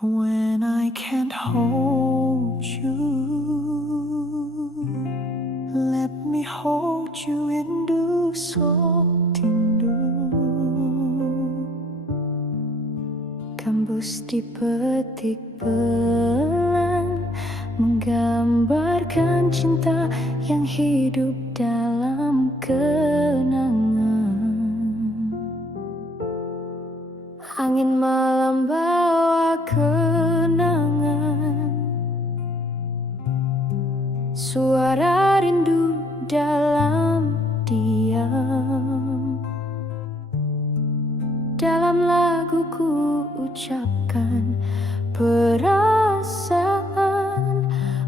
When I can't hold you, let me hold you rindu sotindu. Gambus dipetik pelan, menggambarkan cinta yang hidup dalam kenangan. Angin malam bawa kenangan, suara rindu dalam diam. Dalam laguku ucapkan perasaan,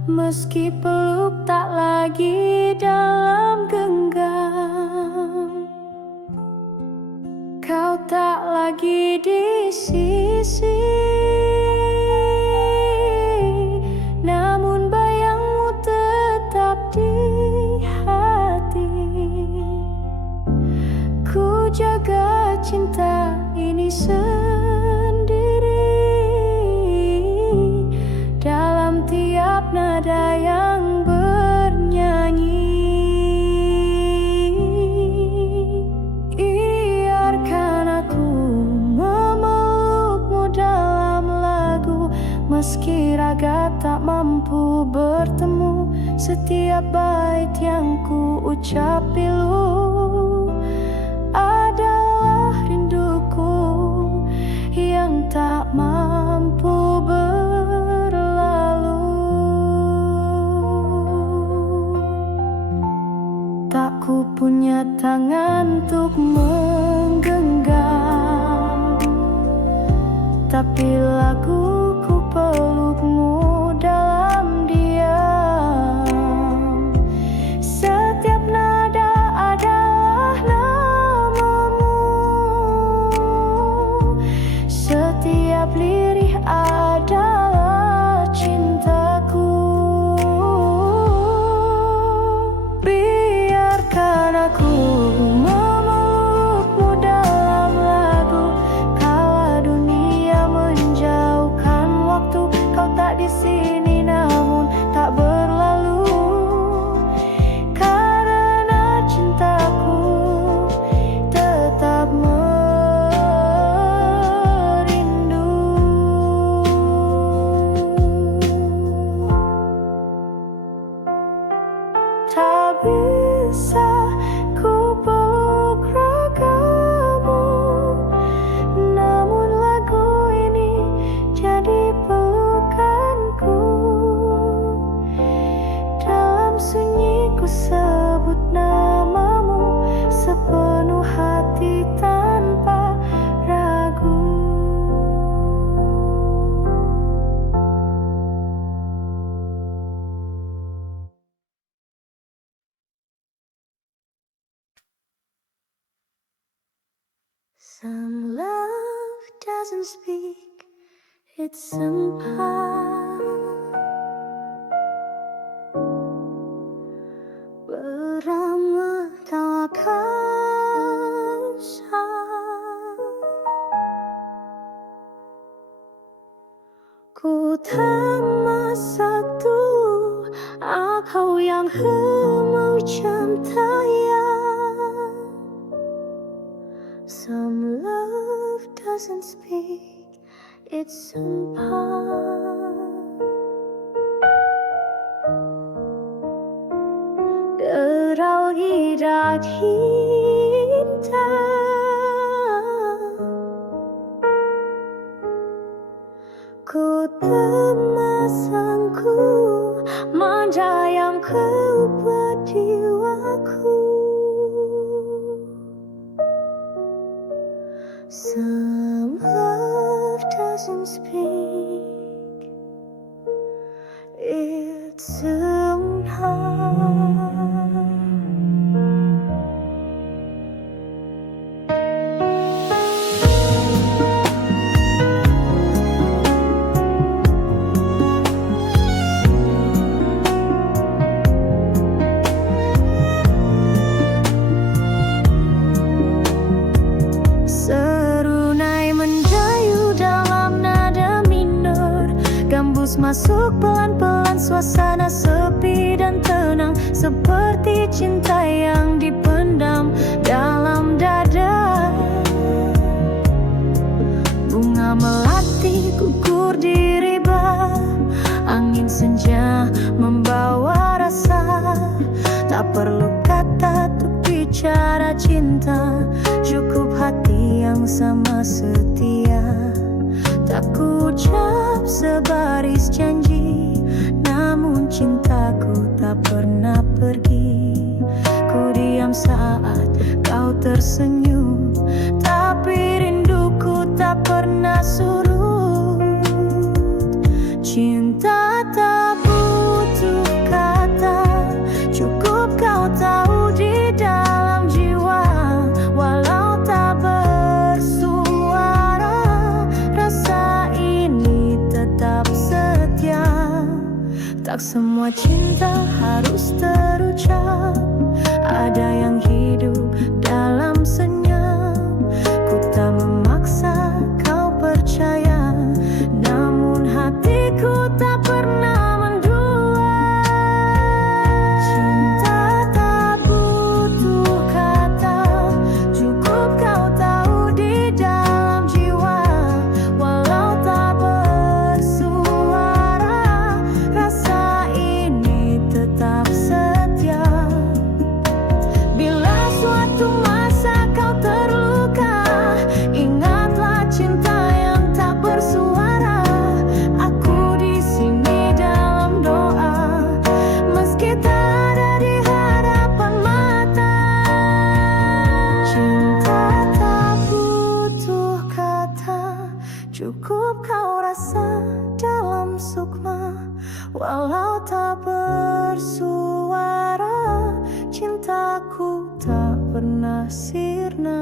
meski peluk tak lagi dalam genggam. Kau tak lagi di sisi, namun bayangmu tetap di hati. Ku jaga cinta ini sendiri, dalam tiap nada yang bernyanyi. Biarkan aku memelukmu dalam lagu, meski raga tak mampu bertemu. Setiap bait yang ku ucap pilu adalah rinduku yang tak mampu berlalu. Tak ku punya tangan untuk menggenggam, tapi laguku pelukmu dalam diam. Setiap nada adalah namamu, setiap lirih adalah cintaku. Biarkan aku memelukmu dalam lagu, kala dunia menjauhkan waktu. Kau tak di sini namun tak berlalu, karena cintaku tetap merindu. Tak bisa ku peluk ragamu, namun lagu ini jadi pelukanku. Dalam sunyi ku sebut namamu sepenuh hati tanpa ragu. Some love doesn't speak, it's sumpah. Beramah tawa kasar, ku tak satu aku yang macam tayang. Some love doesn't speak, it's sumpah. Derau hidat hitam, ku temasangku manja yang kau jiwaku. Some love doesn't speak, it's somehow. Serunai mendayu dalam nada minor, harus masuk pelan-pelan. Suasana sepi dan tenang, seperti cinta yang dipendam dalam dada. Bunga melati gugur di riba, angin senja membawa rasa. Tak perlu kata untuk bicara cinta, cukup hati yang sama setia. Tak ku ucap sebaris janji, namun cintaku tak pernah pergi. Ku diam saat kau tersenyum, tapi rinduku tak pernah surut. Cinta tak butuh kata, cukup kau tahu di dalam jiwa. Walau tak bersuara, rasa ini tetap setia. Tak semua cinta harus terucap, ada yang hidup dalam senyap. Ku tak memaksa kau percaya, namun hatiku tak pernah mendua. Cinta tak butuh kata, cukup kau tahu di dalam jiwa. Walau tak bersuara, rasa ini tetap setia. Bila suatu masa kau terluka, ingatlah cinta yang tak bersuara. Aku di sini dalam doa, meski tak ada di hadapan mata. Cinta tak butuh kata, cukup kau rasa dalam sukma. Walau tak bersuara, cintaku tak pernah sirna.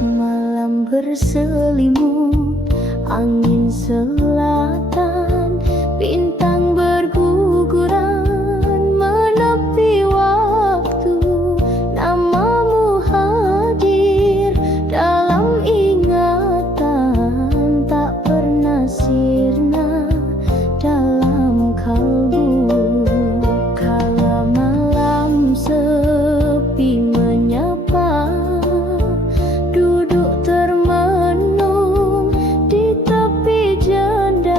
Malam berselimut, angin selatan, bintang berguguran menepi waktu. Namamu hadir dalam ingatan, tak pernah sirna dalam kalbu. Kala malam sepi menyapa, duduk termenung di tepi jendela.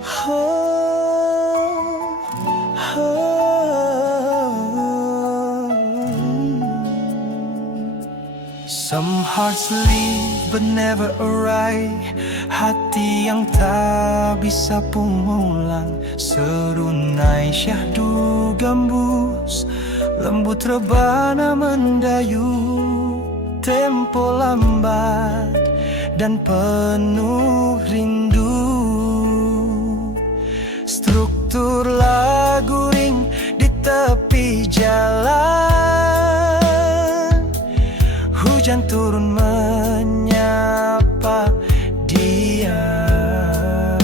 Oh, oh. Some hearts leave but never arrive. Hati yang tak bisa pulang, serunai syahdu gambus, lembut rebana mendayu. Tempo lambat dan penuh rindu. Struktur lagu ring di tepi jalan. Hujan turun menyapa diam.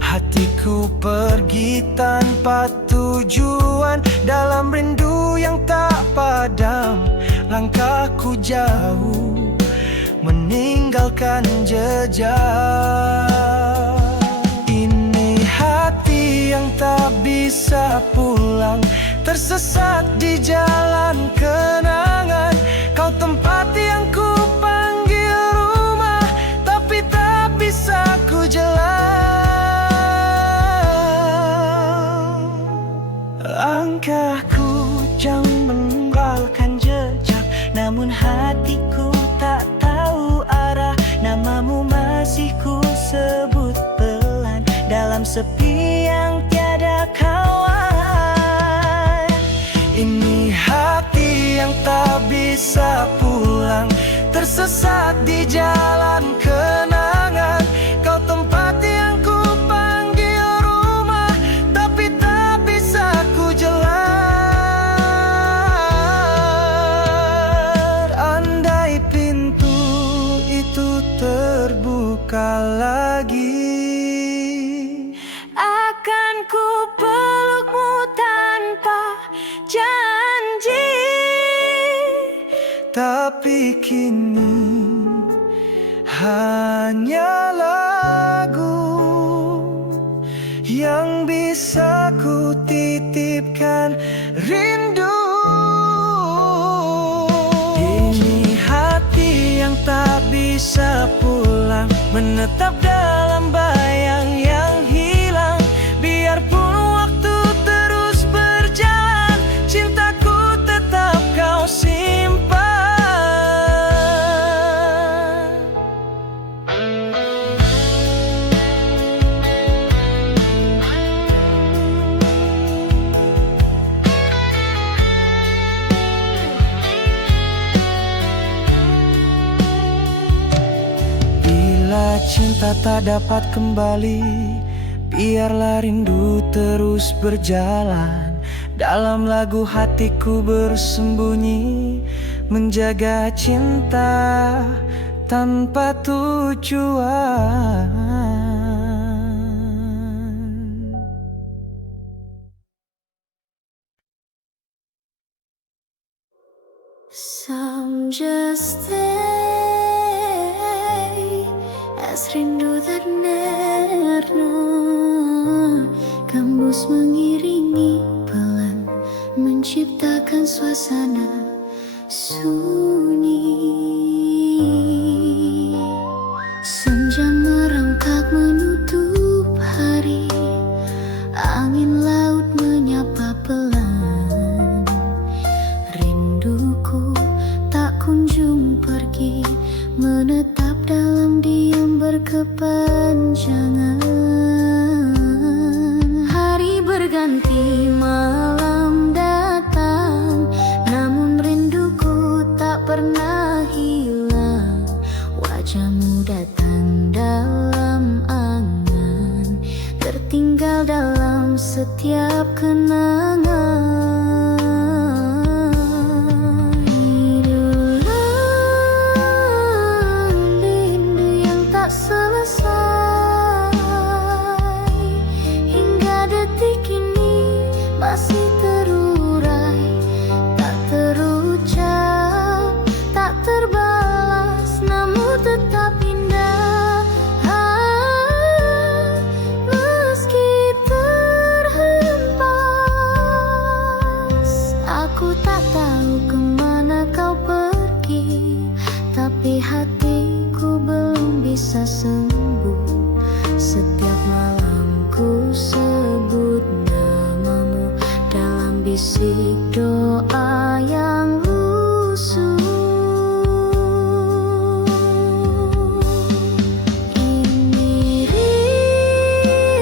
Hatiku pergi tanpa tujuan, dalam rindu yang tak padam. Langkahku jauh meninggalkan jejak. Ini hati yang tak bisa pulang, tersesat di jalan kenangan. Kau tempat yang ku panggil rumah, tapi tak bisa ku jalan. Langkahku jauh meninggalkan jejak, namun hatiku tak tahu arah. Namamu masih ku sebut pelan, dalam sepi yang tiada kawan. Ini hati yang tak bisa pulang, tersesat di jalan kenangan. Kau tempat yang ku panggil rumah, tapi tak bisa ku jalan. Andai pintu itu terbuka lagi, akan ku pelukmu tanpa janji. tapi kini hanya lagu yang bisa ku titipkan rindu. Ini hati yang tak bisa pulang, menetap dalam bayang yang hilang. Biarpun waktu terus berjalan, cintaku tetap kau simpan. Bila cinta tak dapat kembali, biarlah rindu terus berjalan. Dalam lagu hatiku bersembunyi, menjaga cinta tanpa tujuan. Some just stay as rindu tak nerno, gambus mengiringi pelan, menciptakan suasana sunyi. Senja merangkak menutup hari, angin laut menyapa pelan. Rinduku tak kunjung pergi, menetap dalam diam berkepanjangan. Hari berganti, malam datang, namun rinduku tak pernah hilang. Wajahmu datang dalam angan, tertinggal dalam setiap kenangan. Masih terurai, tak terucap, tak terbalas, namun tetap indah. Meski terhempas. Setiap malam ku sebut namamu dalam bisik doa yang lusuh. Ini rindu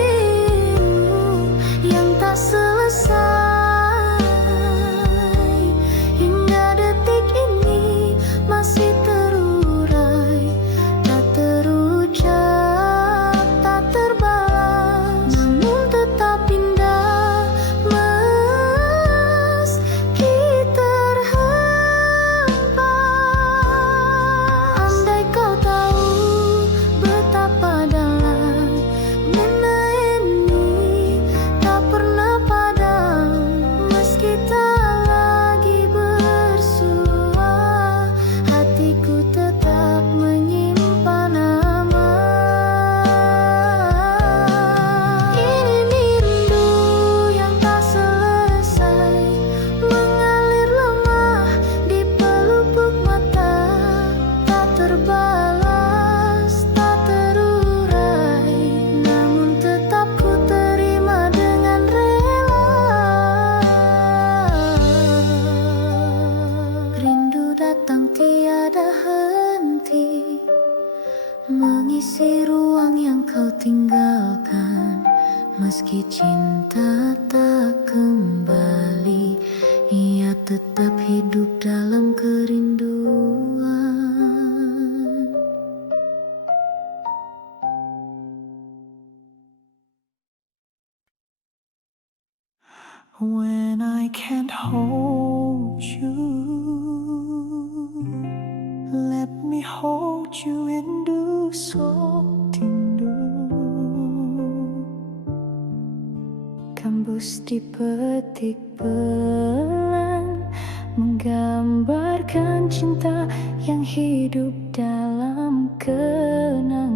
yang tak selesai, hingga detik ini masih terurai, tak terucap, tak terbalas, namun tetap indah meski terhampa. Andai kau tahu betapa dalam mana ini tak pernah padam, meski tak lagi bersua, hatiku tetap menyimpan nama. Ini rindu yang tak selesai, mengalir lemah di pelupuk mata, tak terbalas, tak terurai, namun tetap ku terima dengan rela. Rindu datang tiada henti, mengisi ruang yang kau tinggalkan. Meski cinta tak kembali, ia tetap hidup dalam kerinduan. When I can't hold you, let me hold you rindu sotindu. Kambus dipetik pelan, menggambarkan cinta yang hidup dalam kenangan.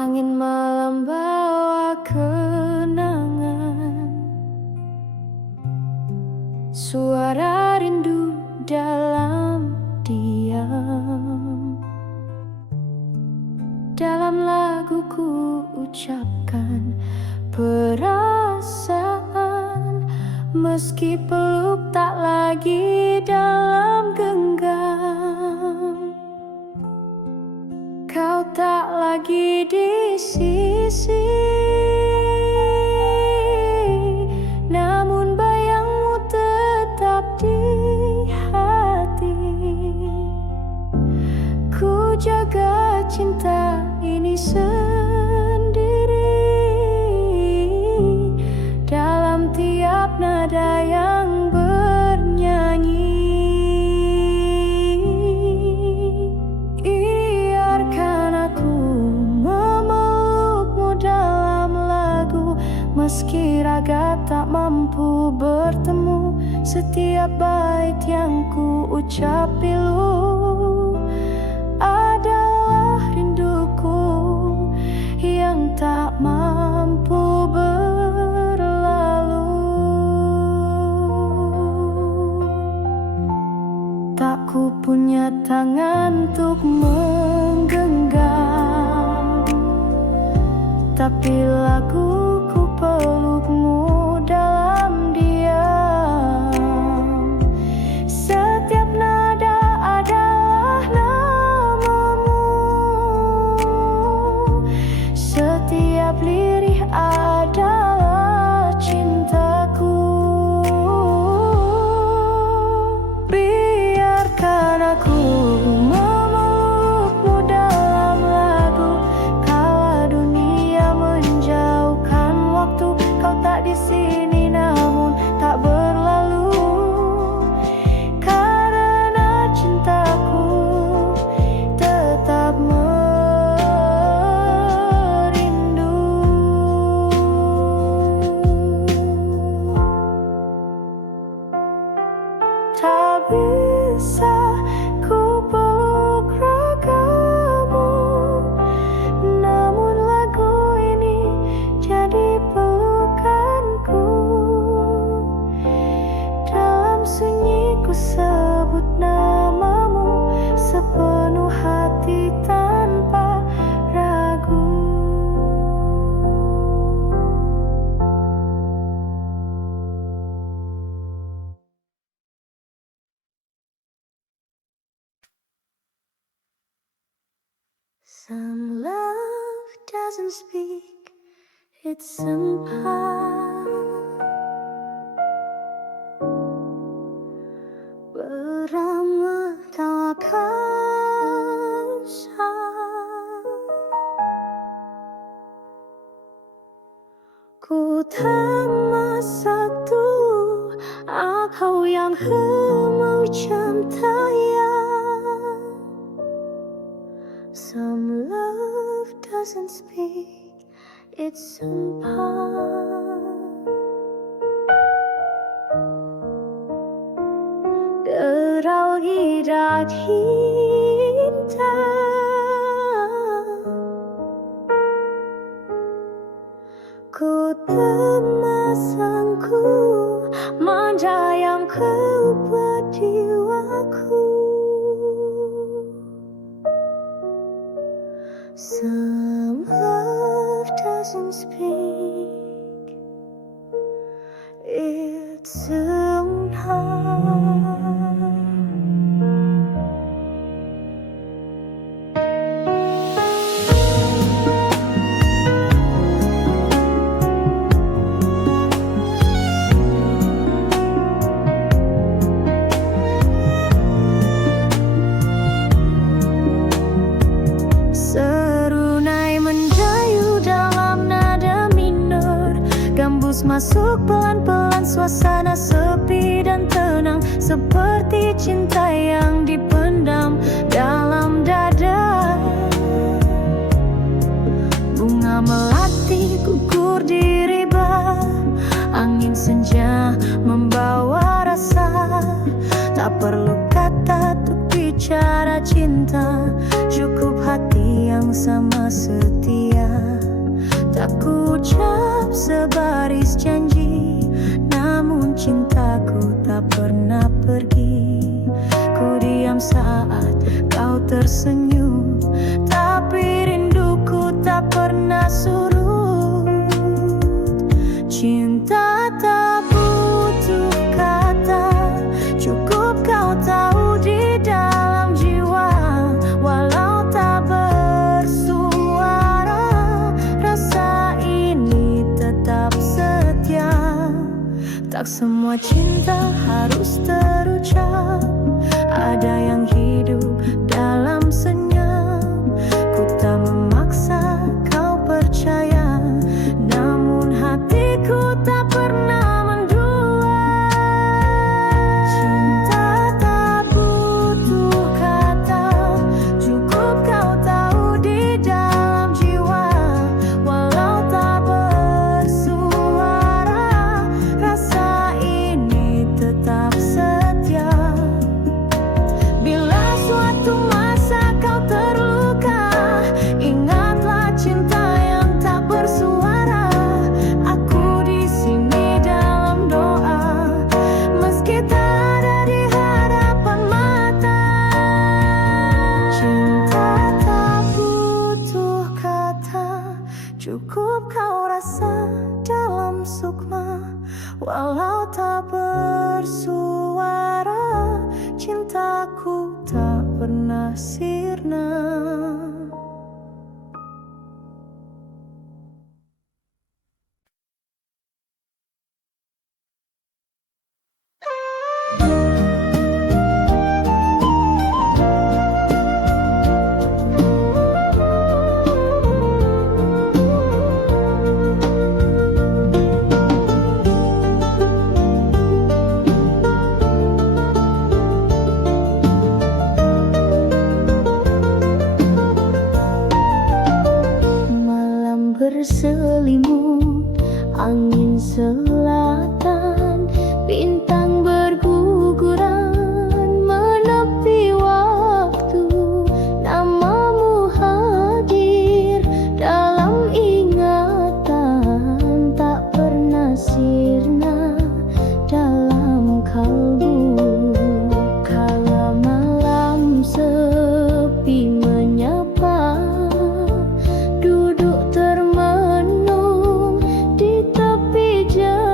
Angin malam bawa kenangan, suara rindu dalam diam. Dalam lagu ku ucapkan perasaan, meski peluk tak lagi dalam genggam. Kau tak lagi di sisi, namun bayangmu tetap di hati. Ku jaga cinta ini sendiri, dalam tiap nada yang bernyanyi. Biarkan aku memelukmu dalam lagu, meski raga tak mampu bertemu. Setiap bait yang ku ucap pilu adalah rinduku yang tak mampu berlalu. Tak ku punya tangan untuk menggenggam, tapi laguku pelukmu dalam diam. Setiap nada adalah Some love doesn't speak, it's sempat beramah tak kasar. Ku tak satu aku yang mau cintaya. Some love doesn't speak, it's sempat derau hidat cinta. Ku temasangku manja yang kau buat jiwaku. Some love doesn't speak, it's sempat. Masuk pelan-pelan suasana sepi dan tenang, seperti cinta yang dipendam dalam dada. Bunga melati gugur di riba, angin senja membawa rasa. Tak perlu kata untuk bicara cinta, cukup hati yang sama setia. Tak ku ucap sebaris janji, namun cintaku tak pernah pergi. Ku diam saat kau tersenyum, tapi rinduku tak pernah surut. Cinta tak butuh kata, cukup kau tahu di dalam jiwa. Walau tak bersuara, rasa ini tetap setia. Tak semua cinta harus terucap, ada yang hidup dalam senyap. Ku tak memaksa kau percaya, namun hatiku tak pernah mendua. Cinta tak butuh kata, cukup kau tahu di dalam jiwa. Walau tak bersuara, rasa ini tetap setia. Bila suatu masa kau terluka, ingatlah cinta yang tak bersuara. Aku di sini dalam doa, meski tak ada di hadapan mata. Cinta tak butuh kata, cukup kau rasa dalam sukma. Walau tak bersuara, cintaku tak pernah sirna. Malam berselimut, angin selatan, bintang berguguran menepi waktu. Namamu hadir dalam ingatan, tak pernah sirna dalam kalbu. Kala malam sepi menyapa, duduk termenung di tepi jalan.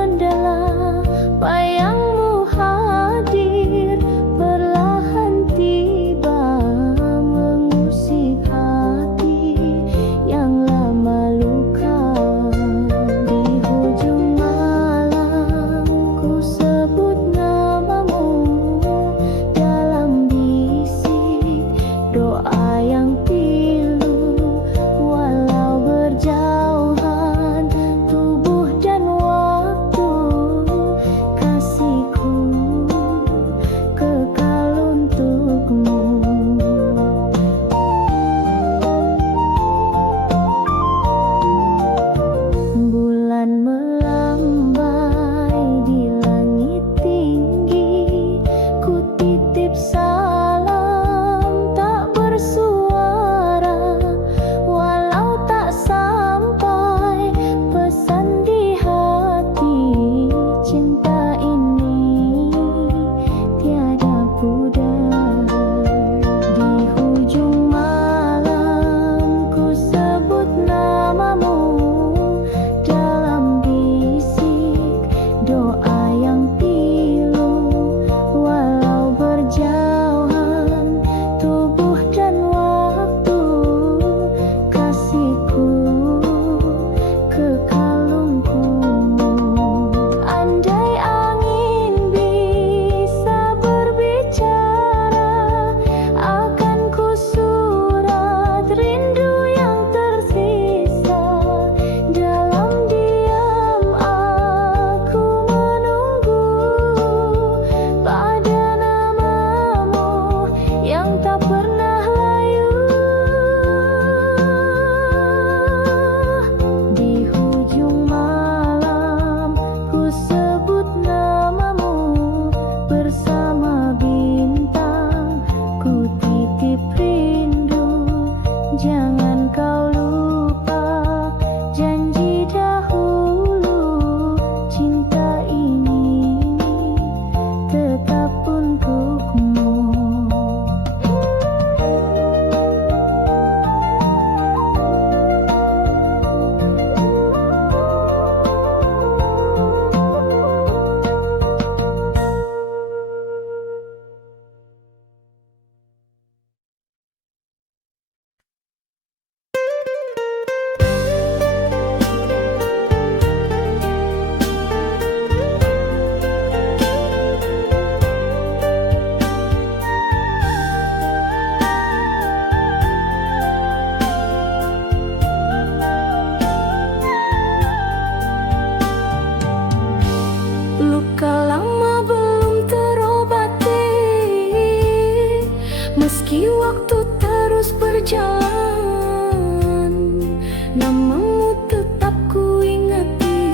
Namamu tetap ku ingati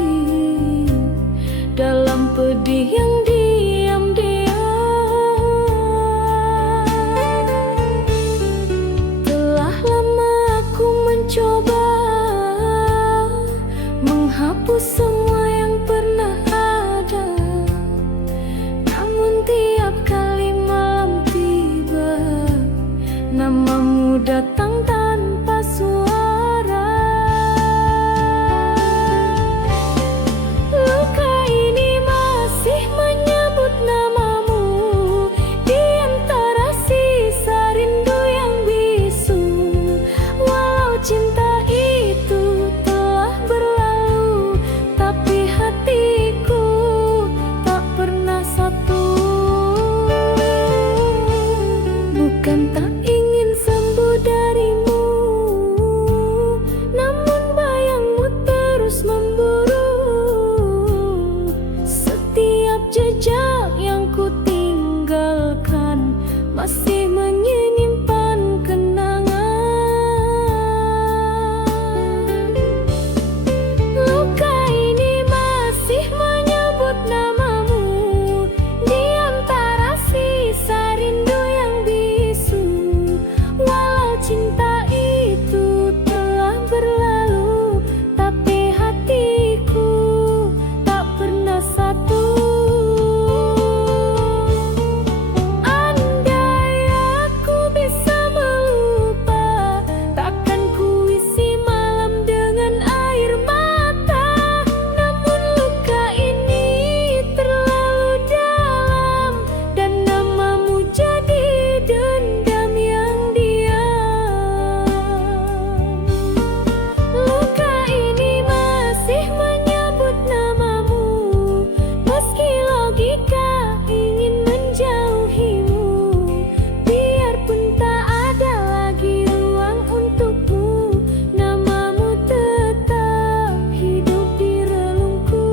dalam pedih yang diam-diam. Telah lama aku mencoba menghapus semua yang pernah ada, namun tiap kali malam tiba, namamu datang tanpa suara. Luka ini masih menyebut namamu di antara sisa rindu yang bisu. Walau cinta itu telah berlalu, tapi hatiku tak pernah satu. Bukan tak ingin sembuh darimu, namun bayangmu terus memburu. Setiap jejak yang ku tinggalkan masih menyimpan kenangan. Luka ini masih menyebut namamu di antara sisa rindu yang bisu. Walau cinta itu telah berlalu, tapi hatiku tak pernah satu. Andai aku bisa melupa, takkan ku isi malam dengan air mata. Namun luka ini terlalu dalam, dan namamu jadi dendam yang diam. Luka ini masih menyebut namamu, meski logika ingin menjauhimu. Biarpun tak ada lagi ruang untukmu, namamu tetap hidup di relungku.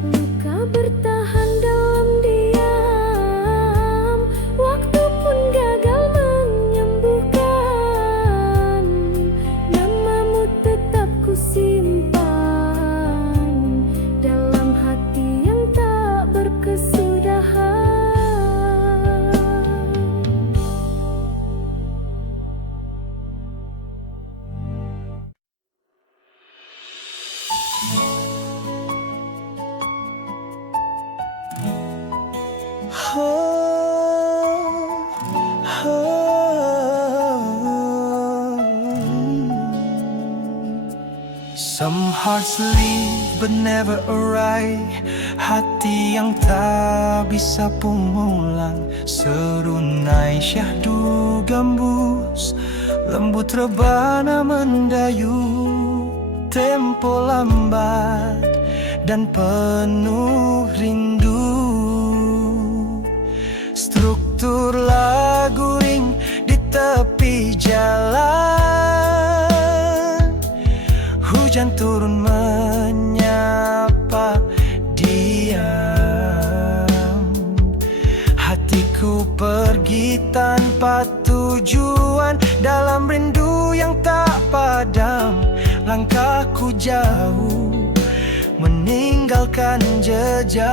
Luka bertahan dalam diam, waktu pun gagal menyembuhkan. Namamu tetap ku simpan dalam hati yang tak berkesudahan. Some hearts leave but never arrive. Hati yang tak bisa pulang, serunai syahdu gambus, lembut rebana mendayu. Tempo lambat dan penuh rindu, struktur lagu ring di tepi jalan. Hujan turun menyapa diam. Hatiku pergi tanpa tujuan, dalam rindu yang tak padam. Langkahku jauh meninggalkan jejak.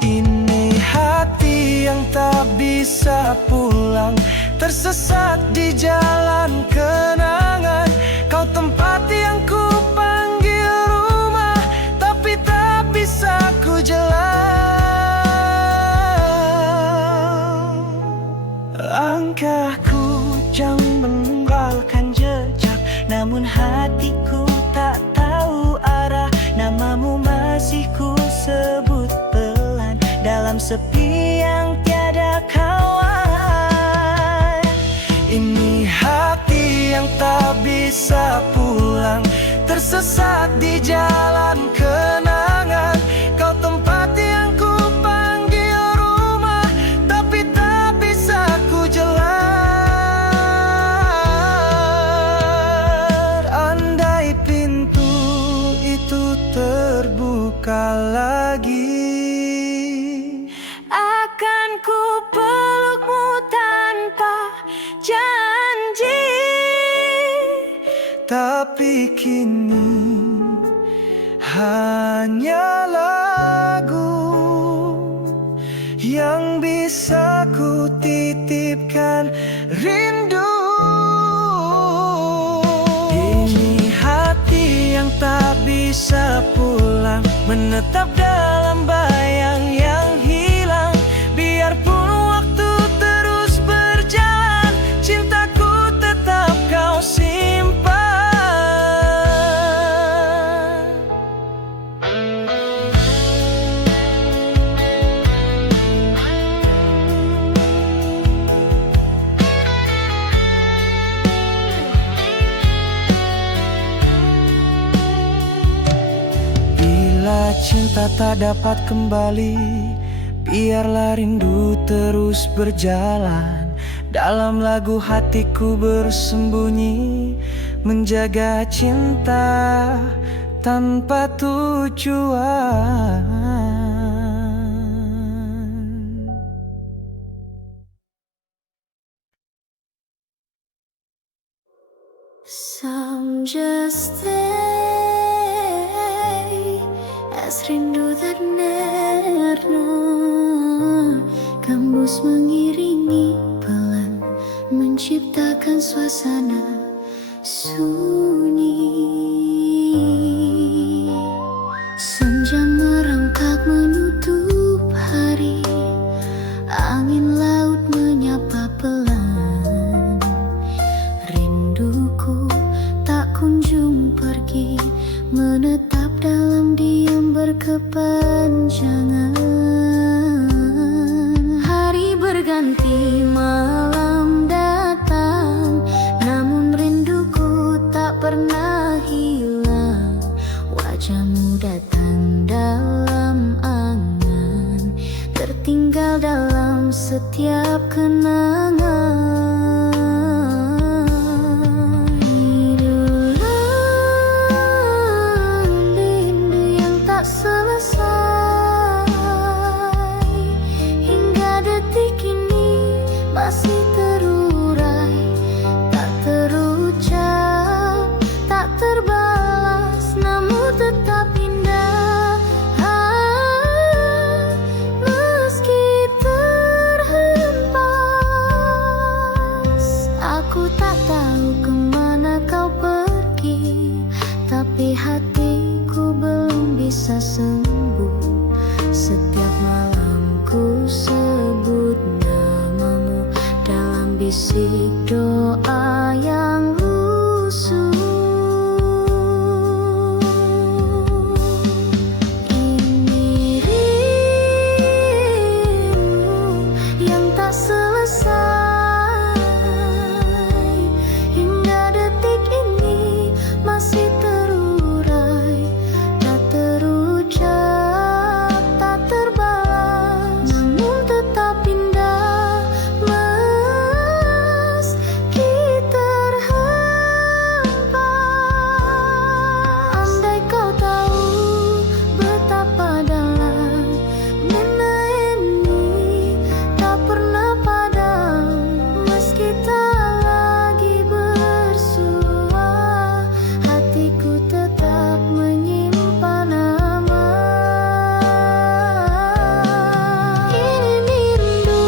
Ini hati yang tak bisa pulang, tersesat di jalan kenangan. Kau tempat yang ku panggil rumah, tapi tak bisa ku jalan. Langkahku jauh meninggalkan jejak, namun hatiku tak tahu arah. Namamu masih ku sebut pelan dalam sepi yang tiada kawan. Ini hati yang tak bisa pulang, tersesat di jalan kenangan. Kau tempat luka lagi. Akan ku pelukmu tanpa janji, Tapi kini hanya lagu yang bisa ku titipkan rindu. Ini hati yang tak bisa pulang, menetap dalam bayang yang hilang. Biarpun waktu terus berjalan, cintaku tetap kau simpan. Bila cinta tak dapat kembali, biarlah rindu terus berjalan. Dalam lagu hatiku bersembunyi, menjaga cinta tanpa tujuan. Some just stay as rindu tak nerna, gembus mengiringi pelan, menciptakan suasana sunyi. Senja merangkak menutup hari, angin laut menyapa pelan. Rinduku tak kunjung pergi, menetap dalam diam berkepanjangan. Hari berganti, malam datang, namun rinduku tak pernah hilang. Wajahmu datang dalam angan, tertinggal dalam setiap kenangan. Masih terurai, tak terucap, tak terbalas, namun tetap indah. Meski terhempas, aku tak tahu kemana kau pergi, tapi hatiku belum bisa sembuh. Setiap malam ku sebut namamu dalam bisik doa yang lusuh. Ini rindu yang tak selesai, hingga detik ini masih terurai, tak terucap, tak terbalas, namun tetap indah. Meski terhempas, andai kau tahu betapa dalam benda ini tak pernah padam. Meski tak lagi bersua, hatiku tetap menyimpan nama. Ini rindu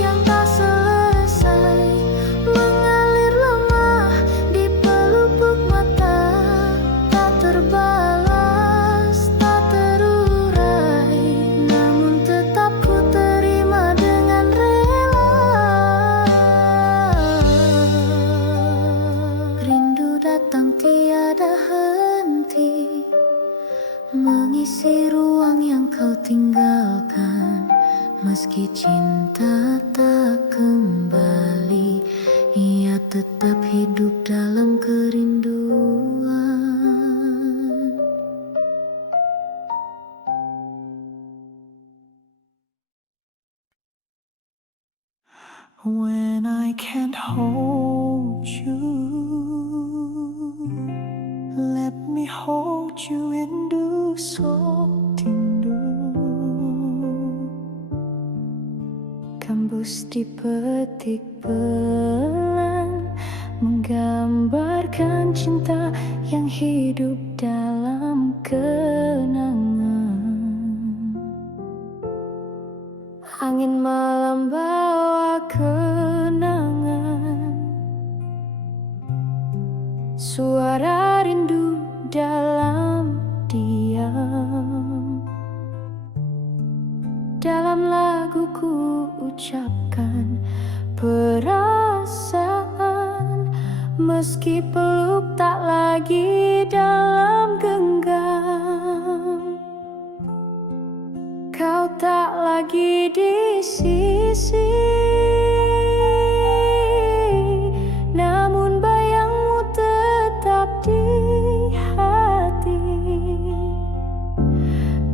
yang tak selesai, mengalir lemah di pelupuk mata, tak terbalas, tak terurai, namun tetap ku terima dengan rela. Rindu datang tiada henti, mengisi ruang yang kau tinggalkan. Meski cinta tak kembali, ia tetap hidup dalam kerinduan. When I can't hold you, let me hold you and do so. Terus dipetik pelan, menggambarkan cinta yang hidup dalam kenangan. Angin malam bawa kenangan, suara rindu dalam diam. Dalam laguku ucapkan perasaan, meski peluk tak lagi dalam genggam. Kau tak lagi di sisi, namun bayangmu tetap di hati.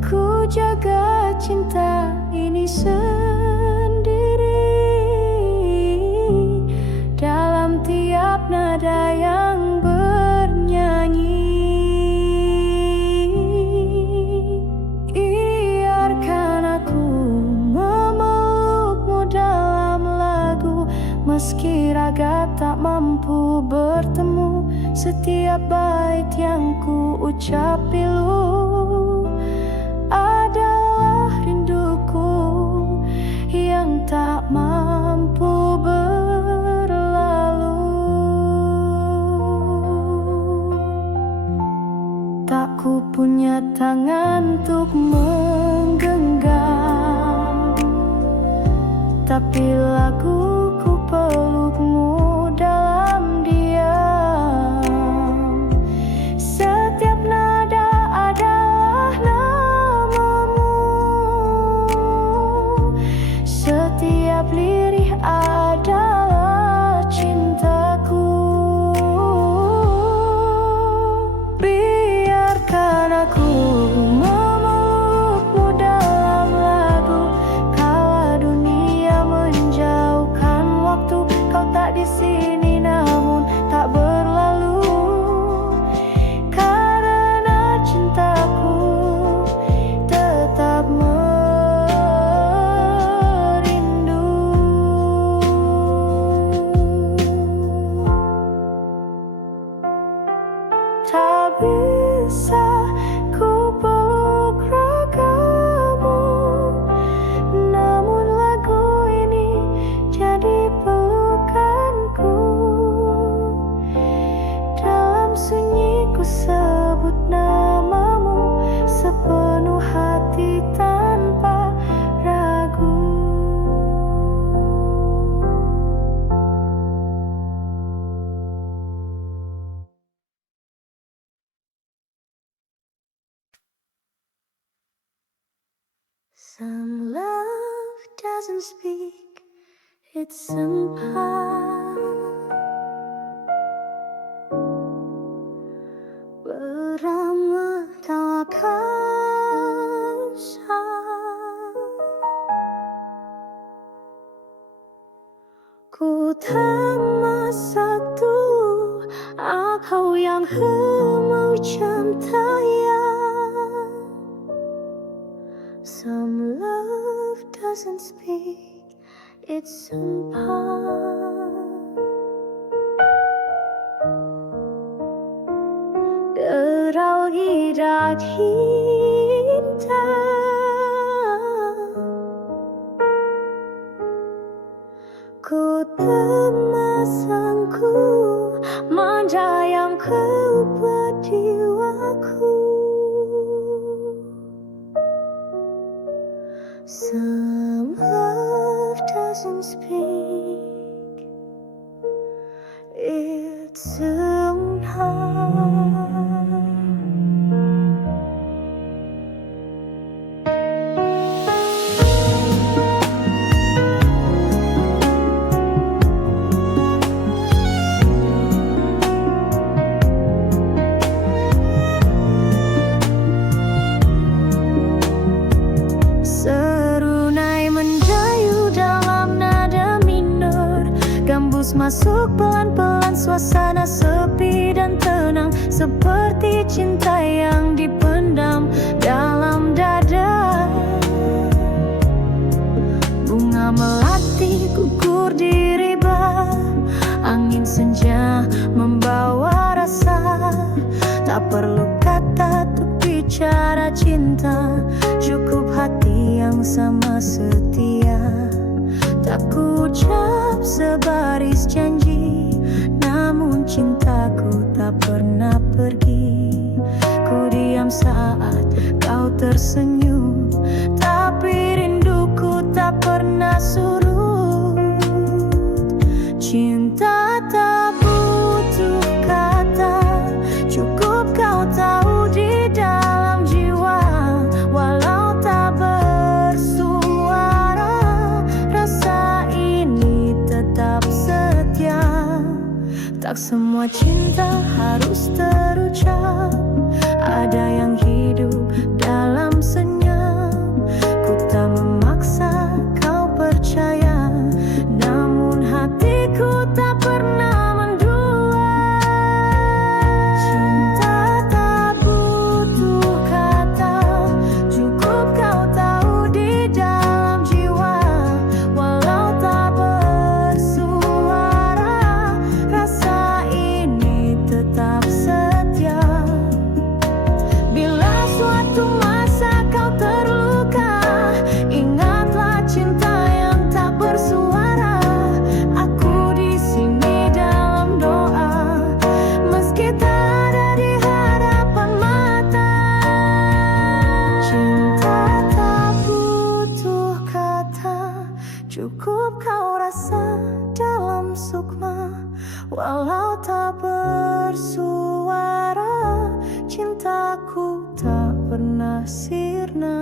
Ku jaga cinta ini sendiri, dalam tiap nada yang bernyanyi. Biarkan aku memelukmu dalam lagu, meski raga tak mampu bertemu. Setiap bait yang ku ucap pilu adalah rinduku yang tak mampu berlalu. Tak ku punya tangan untuk menggenggam, tapi laguku pelukmu dalam diam. Setiap nada adalah namamu, setiap lirih adalah cintaku. Biarkan aku memelukmu dalam lagu, kala dunia menjauhkan waktu. Kau tak di sini namun tak berlalu, karena cintaku tetap merindu. Tak bisa ku peluk ragamu, namun lagu ini jadi pelukanku. Dalam sunyi ku sebut namamu sepenuh hati tanpa ragu. Some love doesn't speak, it's sempah. Beramah tak kasar, ku tak satu aku yang mau cintaya. Some love doesn't speak, it's sumpah. Derau hidat hinta, ku temasangku manja yang kau jiwaku. Some love doesn't speak, it's somehow. Masuk pelan-pelan suasana sepi dan tenang, seperti cinta yang dipendam dalam dada. Bunga melati bicara cinta, cukup hati yang sama setia. Tak ku ucap sebaris janji, namun cintaku tak pernah pergi. Ku diam saat kau tersenyum, tapi rinduku tak pernah surut. Cinta tak butuh kata, cukup kau tahu di dalam jiwa. Walau tak bersuara, rasa ini tetap setia. Tak semua cinta harus terucap, ada yang hidup dalam senyap. Ku tak memaksa kau percaya, namun hatiku tak pernah mendua. Cinta tak butuh kata, cukup kau tahu di dalam jiwa. Walau tak bersuara, rasa ini tetap setia. Bila suatu masa kau terluka, ingatlah cinta yang tak bersuara. Aku di sini dalam doa, meski tak ada di hadapan mata. Cinta tak butuh kata, cukup kau rasa dalam sukma. Walau tak bersuara, cintaku tak pernah sirna.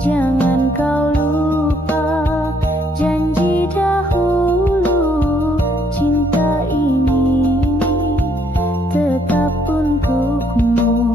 Jangan kau lupa janji dahulu, cinta ini tetap untukmu.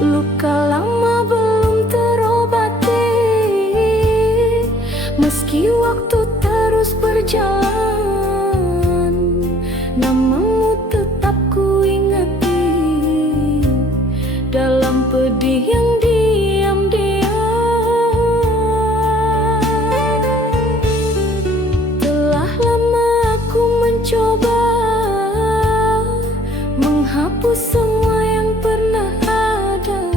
Luka lama belum terobati, meski waktu terus berjalan, namamu tetap ku ingati dalam pedih yang diam-diam. Telah lama aku mencoba menghapus semua yang pernah ada,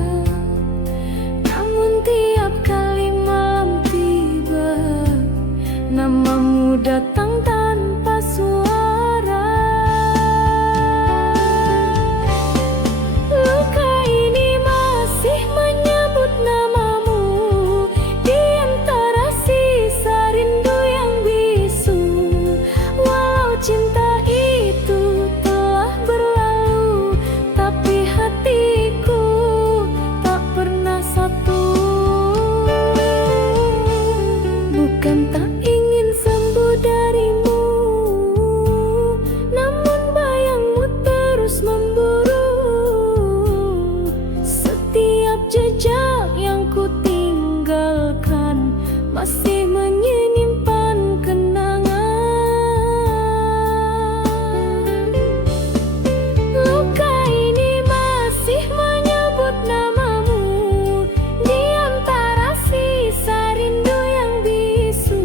namun tiap kali malam tiba, namamu datang tanpa suara. Luka ini masih menyebut namamu di antara sisa rindu yang bisu. Walau cinta itu telah berlalu, tapi hatiku tak pernah satu. Bukan tak ingin sembuh darimu, namun bayangmu terus memburu. Setiap jejak yang ku tinggalkan masih menyimpan kenangan. Luka ini masih menyebut namamu di antara sisa rindu yang bisu.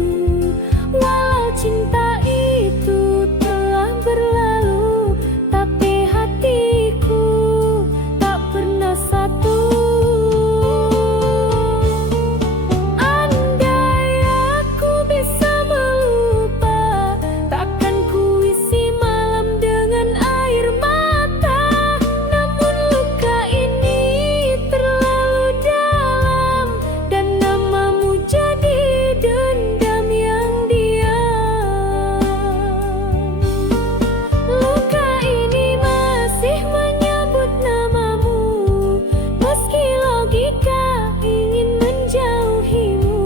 Walau cinta itu telah berlalu, tapi hatiku tak pernah satu. Andai aku bisa melupa, takkan ku isi malam dengan air mata. Namun luka ini terlalu dalam, dan namamu jadi dendam yang diam. Luka ini masih menyebut namamu, meski logika ingin menjauhimu.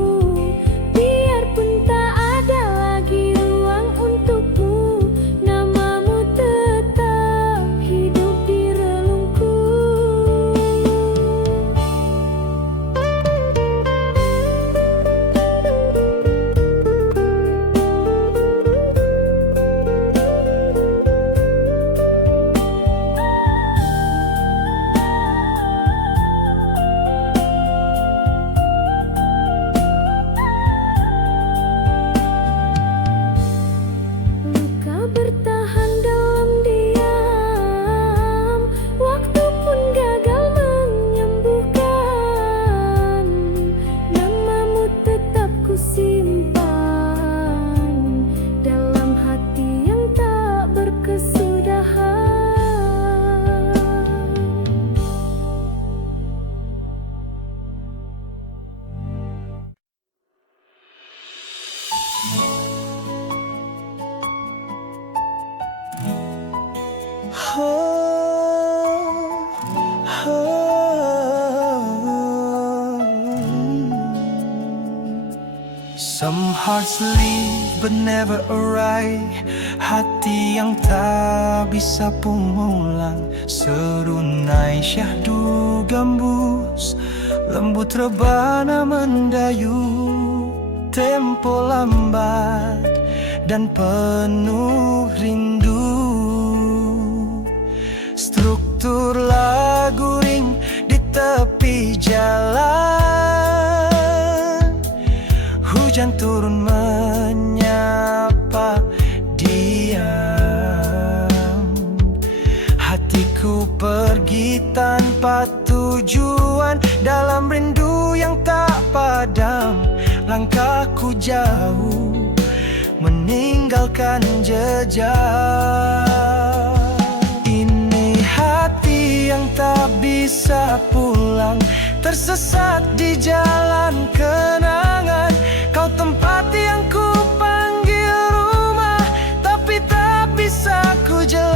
Biarpun tak ada lagi ruang untukmu, namamu tetap hidup di relungku. Luka bertahan dalam diam, waktu pun gagal menyembuhkan. Namamu tetap ku simpan dalam hati yang tak berkesudahan. Some hearts leave but never arrive. Hati yang tak bisa pulang, serunai syahdu gambus, lembut rebana mendayu. Tempo lambat dan penuh rindu, struktur lagu ring di tepi jalan. Hujan turun menyapa aku jauh, meninggalkan jejak. Ini hati yang tak bisa pulang, tersesat di jalan kenangan. Kau tempat yang ku panggil rumah, tapi tak bisa ku jalan.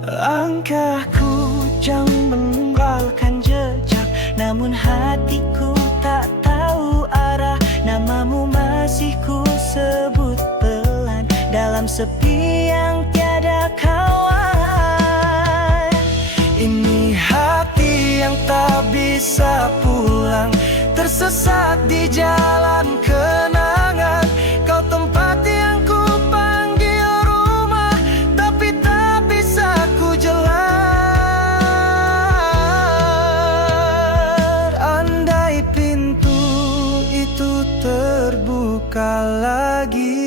Langkahku jauh meninggalkan jejak, namun hatiku tak tahu arah. Namamu masih ku sebut pelan, dalam sepi yang tiada kawan. Ini hati yang tak bisa pulang, tersesat di jalan kenangan. Kau tempat yang ku panggil rumah, tapi tak bisa ku jalan. Andai pintu itu terbuka lagi,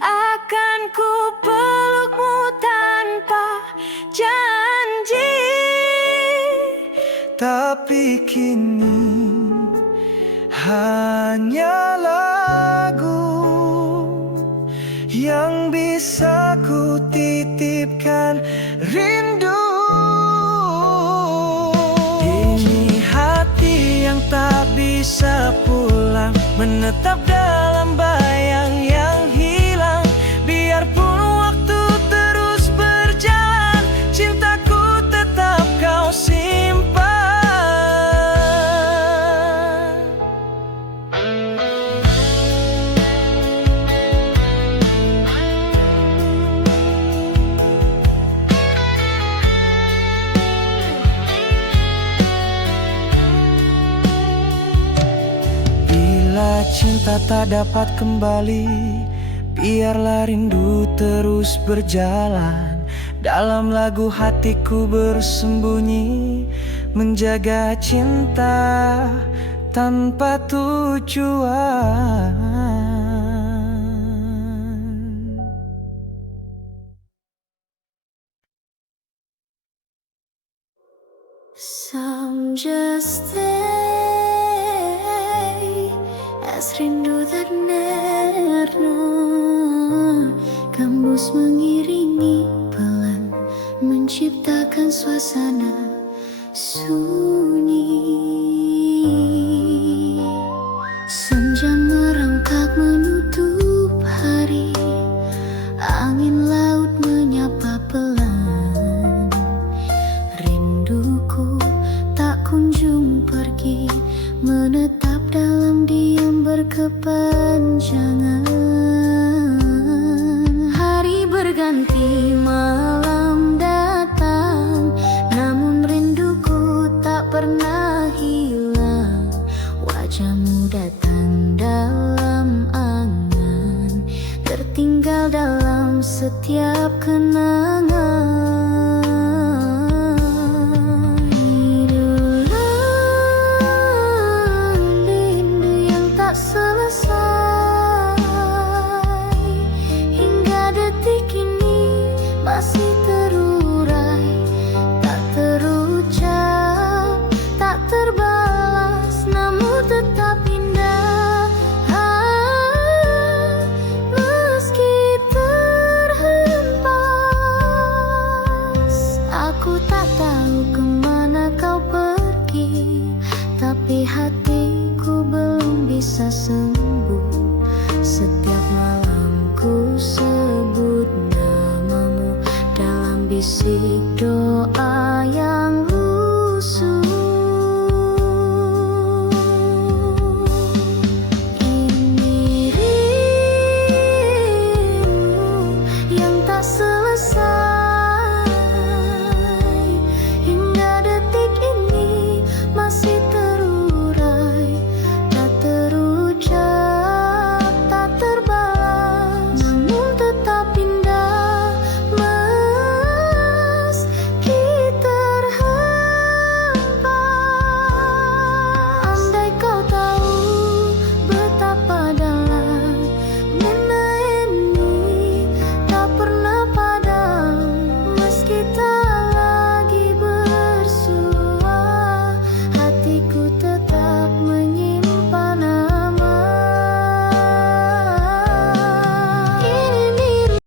Akan ku pelukmu tanpa janji. tapi kini hanya lagu yang bisa ku titipkan rindu. Ini hati yang tak bisa pulang, menetap dalam bayang yang hilang. Biarpun waktu terus berjalan, cintaku tetap kau simpan. Bila cinta tak dapat kembali, biarlah rindu terus berjalan. Dalam lagu hatiku bersembunyi, menjaga cinta tanpa tujuan. Some just stay as rindu tak nerna, gembus mengiringi pelan, menciptakan suasana sunyi. Senja merangkak menutup hari, angin laut menyapa pelan. Rinduku tak kunjung pergi, menetap dalam diam berkepanjangan. Hari berganti, malam datang, namun rinduku tak pernah hilang. Wajahmu datang dalam angan, tertinggal dalam setiap kenangan. Masih terurai, tak terucap, tak terbalas, namun tetap indah. Meski terhempas, aku tak tahu kemana kau pergi, tapi hatiku belum bisa sembuh. Setiap malam ku sebut namamu dalam bisik doa.